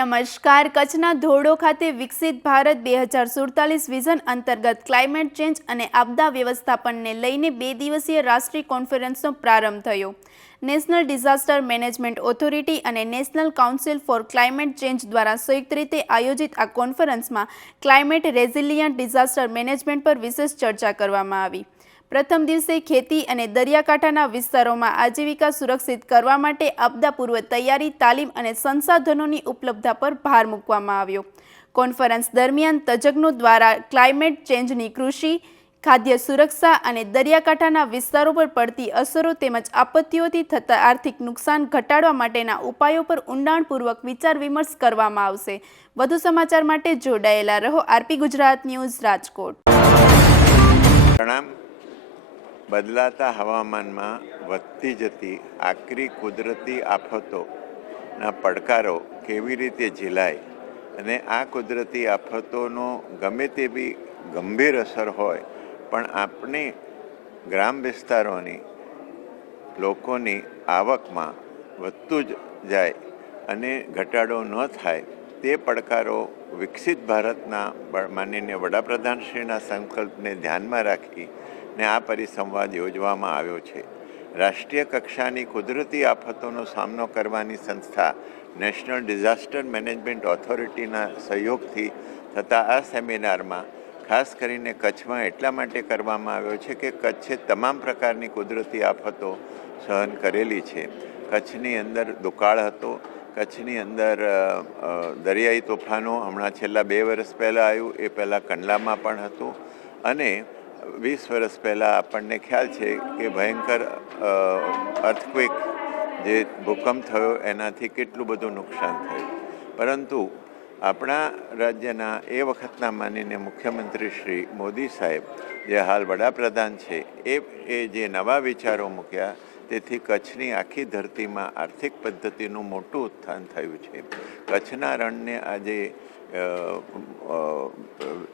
નમસ્કાર. કચ્છના ધોરડો ખાતે વિકસિત ભારત 2047 વિઝન અંતર્ગત ક્લાઇમેટ ચેન્જ અને આપદા વ્યવસ્થાપનને લઈને 2 દિવસીય રાષ્ટ્રીય કોન્ફરન્સનો પ્રારંભ થયો. નેશનલ ડિઝાસ્ટર મેનેજમેન્ટ ઓથોરિટી અને national council four climate change દ્વારા સંયુક્ત રીતે આયોજિત આ કોન્ફરન્સમાં ક્લાઇમેટ રેઝિલિયન્ટ ડિઝાસ્ટર મેનેજમેન્ટ પર વિશેષ ચર્ચા કરવામાં આવી. પ્રથમ દિવસે ખેતી અને દરિયાકાંઠાના વિસ્તારોમાં આજીવિકા સુરક્ષિત કરવા માટે આપદા પૂર્વ તૈયારી, તાલીમ અને સંસાધનોની ઉપલબ્ધતા પર ભાર મૂકવામાં આવ્યો. કોન્ફરન્સ દરમિયાન તજજ્ઞો દ્વારા ક્લાઇમેટ ચેન્જની કૃષિ, ખાદ્ય સુરક્ષા અને દરિયાકાંઠાના વિસ્તારો પર પડતી અસરો તેમજ આપત્તિઓથી થતા આર્થિક નુકસાન ઘટાડવા માટેના ઉપાયો પર ઊંડાણપૂર્વક વિચાર વિમર્શ કરવામાં આવશે. વધુ સમાચાર માટે જોડાયેલા રહો. RP Gujarat news, Rajkot. બદલાતા હવામાનમાં વધતી જતી આકરી કુદરતી આફતોના પડકારો કેવી રીતે ઝીલાય અને આ કુદરતી આફતોનો ગમે તેવી ગંભીર અસર હોય પણ આપણે ગ્રામ વિસ્તારોની લોકોની આવકમાં વધતું જ જાય અને ઘટાડો ન થાય તે પડકારો વિકસિત ભારતના માનનીય વડાપ્રધાનશ્રીના સંકલ્પને ધ્યાનમાં રાખી ને આ પરિસંવાદ યોજવામાં આવ્યો છે. રાષ્ટ્રીય કક્ષાની કુદરતી આફતોનો સામનો કરવાની સંસ્થા નેશનલ ડિઝાસ્ટર મેનેજમેન્ટ ઓથોરિટીના સહયોગથી થતા આ સેમિનારમાં ખાસ કરીને કચ્છમાં એટલા માટે કરવામાં આવ્યો છે કે કચ્છે તમામ પ્રકારની કુદરતી આફતો સહન કરેલી છે. કચ્છની અંદર દુકાળ હતો, કચ્છની અંદર દરિયાઈ તોફાનો હમણાં છેલ્લા 2 વર્ષ પહેલાં આવ્યું, એ પહેલાં કંડલામાં પણ હતું અને 20 વર્ષ પહેલાં આપણને ખ્યાલ છે કે ભયંકર અર્થક્વેક જે ભૂકંપ થયો એનાથી કેટલું બધું નુકસાન થયું. પરંતુ આપણા રાજ્યના એ વખતના માનનીય મુખ્યમંત્રી શ્રી મોદી સાહેબ જે હાલ વડાપ્રધાન છે એ જે નવા વિચારો મૂક્યા તેથી કચ્છની આખી ધરતીમાં આર્થિક પદ્ધતિનું મોટું ઉત્થાન થયું છે. કચ્છના રણને આજે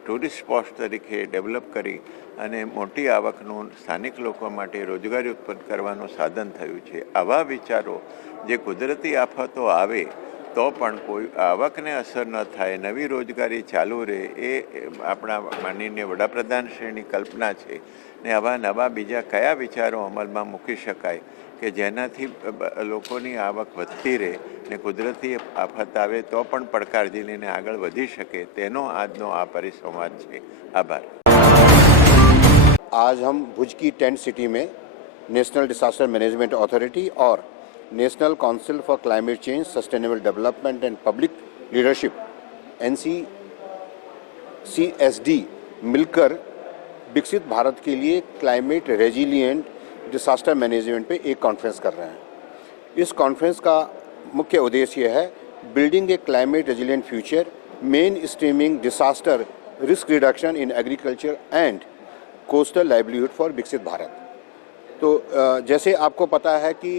ટુરિસ્ટ સ્પોટ તરીકે ડેવલપ કરી અને મોટી આવકનું સ્થાનિક લોકો માટે રોજગારી ઉત્પન્ન કરવાનું સાધન થયું છે. આવા વિચારો જે કુદરતી આફતો આવે તો પણ કોઈ આવકને અસર ન થાય, નવી રોજગારી ચાલુ રહે, એ આપણા માનનીય વડાપ્રધાનશ્રીની કલ્પના છે. ને આવા નવા બીજા કયા વિચારો અમલમાં મૂકી શકાય કે જેનાથી લોકોની આવક વધતી રહે ને કુદરતી આફત આવે તો પણ પડકાર ઝીલીને આગળ વધી શકે, તેનો આજનો આ પરિસંવાદ છે. આભાર. आज हम भुज की टेंट सिटी में नेशनल डिजास्टर मैनेजमेंट अथॉरिटी और national council for climate change, sustainable development and public leadership NCCSD मिलकर विकसित भारत के लिए क्लाइमेट रेजिलिएंट डिजास्टर मैनेजमेंट पे एक कॉन्फ्रेंस कर रहे हैं. इस कॉन्फ्रेंस का मुख्य उद्देश्य है building A climate resilient future, main streaming disaster risk reduction in agriculture and coastal livelihood for विकसित भारत. तो जैसे आपको पता है कि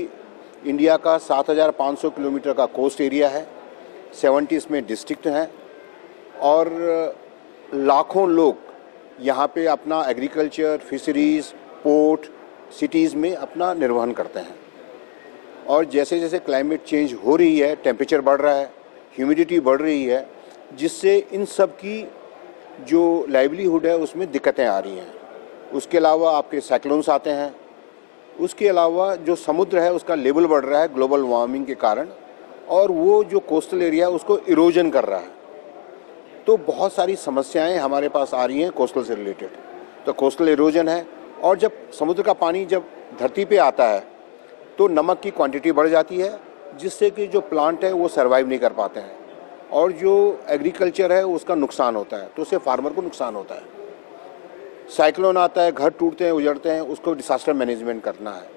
इंडिया का 7,500 किलोमीटर का कोस्ट एरिया है, 70 इसमें डिस्ट्रिक्ट हैं और लाखों लोग यहाँ पे अपना एग्रीकल्चर, फिशरीज़, पोर्ट, सिटीज़ में अपना निर्वहन करते हैं. और जैसे जैसे क्लाइमेट चेंज हो रही है, टेम्परेचर बढ़ रहा है, ह्यूमिडिटी बढ़ रही है, जिससे इन सब की जो लाइवलीहुड है उसमें दिक्कतें आ रही हैं. उसके अलावा आपके साइक्लोन्स आते हैं. उसके अलावा जो समुद्र है उसका लेवल बढ़ रहा है ग्लोबल वार्मिंग के कारण, और वो जो कोस्टल एरिया है उसको इरोजन कर रहा है. तो बहुत सारी समस्याएं हमारे पास आ रही हैं कोस्टल से रिलेटेड. तो कोस्टल इरोजन है, और जब समुद्र का पानी जब धरती पे आता है तो नमक की क्वांटिटी बढ़ जाती है, जिससे कि जो प्लांट है वो सर्वाइव नहीं कर पाते हैं और जो एग्रीकल्चर है उसका नुकसान होता है. तो उससे फार्मर को नुकसान होता है. साइक्लोन आता है, घर टूटते हैं, उजड़ते हैं, उसको डिजास्टर मैनेजमेंट करना है.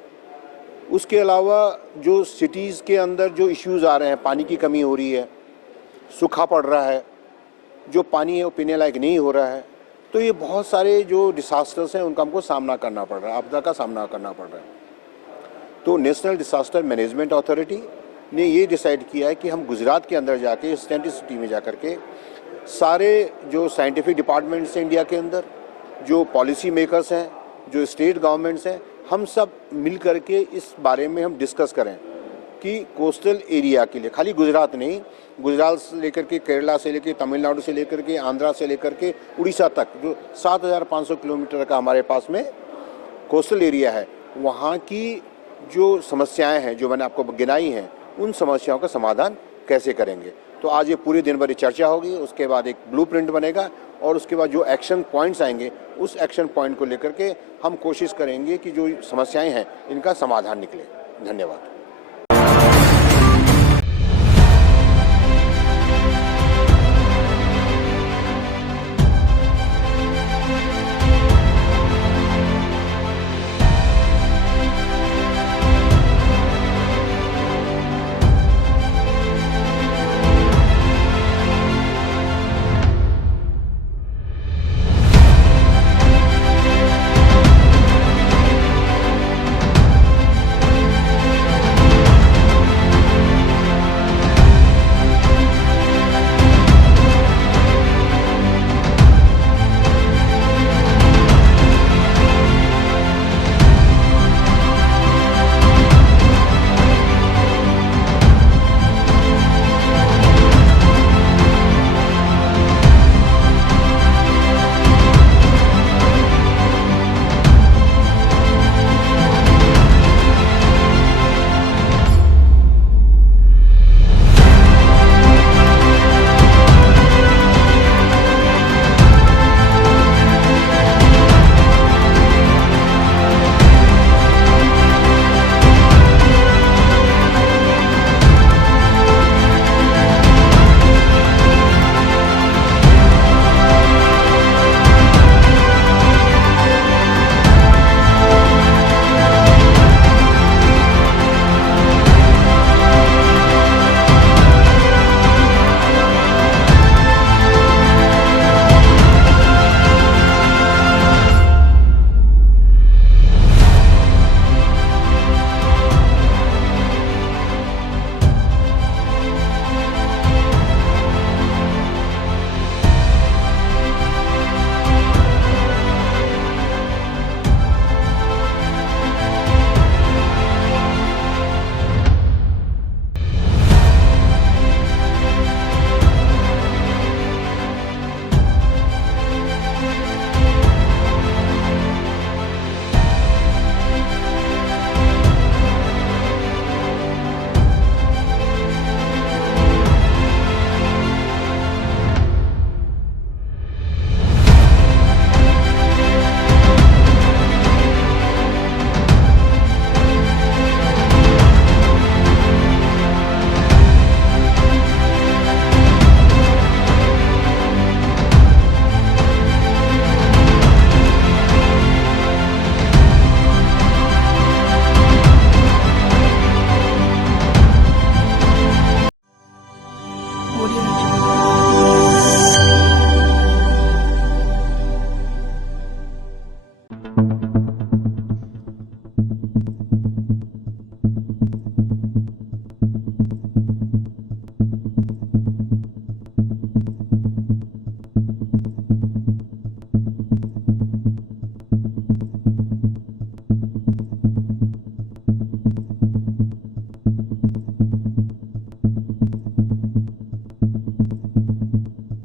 उसके अलावा जो सिटीज़ के अंदर जो इश्यूज़ आ रहे हैं, पानी की कमी हो रही है, सूखा पड़ रहा है, जो पानी है वो पीने लायक नहीं हो रहा है. तो ये बहुत सारे जो डिसास्टर्स हैं उनका हमको सामना करना पड़ रहा है, आपदा का सामना करना पड़ रहा है. तो नेशनल डिजास्टर मैनेजमेंट अथॉरिटी ने ये डिसाइड किया है कि हम गुजरात के अंदर जाके, इस टेंट सिटी में जा कर के सारे जो साइंटिफिक डिपार्टमेंट्स हैं इंडिया के अंदर, जो पॉलिसी मेकर्स हैं, जो स्टेट गवर्नमेंट्स हैं, हम सब मिल करके इस बारे में हम डिस्कस करें कि कोस्टल एरिया के लिए, खाली गुजरात नहीं, गुजरात से लेकर के केरला से लेकर तमिलनाडु से लेकर के आंध्रा से लेकर के उड़ीसा तक जो 7,500 किलोमीटर का हमारे पास में कोस्टल एरिया है, वहाँ की जो समस्याएं हैं जो मैंने आपको गिनाई हैं, उन समस्याओं का समाधान कैसे करेंगे। तो आज ये पूरे दिन भर चर्चा होगी, उसके बाद एक ब्लूप्रिंट बनेगा और उसके बाद जो एक्शन पॉइंट्स आएंगे उस एक्शन पॉइंट को लेकर के हम कोशिश करेंगे कि जो समस्याएं हैं इनका समाधान निकले। धन्यवाद।